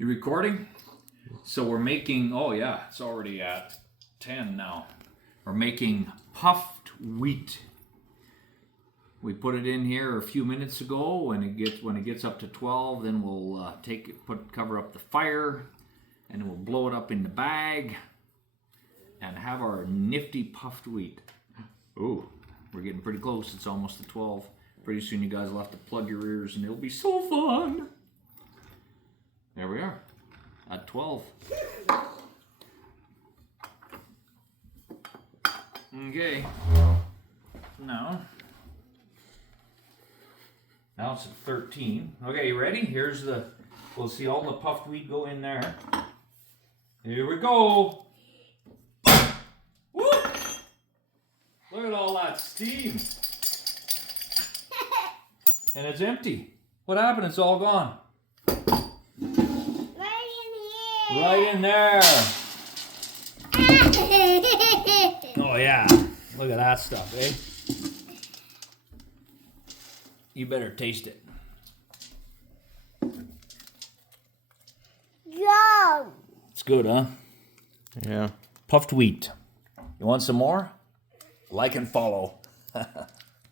You recording? So we're making, oh yeah, it's already at 10 now. We're making puffed wheat. We put it in here a few minutes ago. When it gets up to 12, then we'll cover up the fire, and we'll blow it up in the bag and have our nifty puffed wheat. Ooh, we're getting pretty close. It's almost to 12. Pretty soon you guys will have to plug your ears and it'll be so fun. There we are, at 12. Okay, now it's at 13. Okay, you ready? We'll see all the puffed wheat go in there. Here we go. Woo! Look at all that steam. And it's empty. What happened? It's all gone. Right in here. Right in there. Oh yeah. Look at that stuff, eh? You better taste it. Yum. It's good, huh? Yeah. Puffed wheat. You want some more? Like and follow.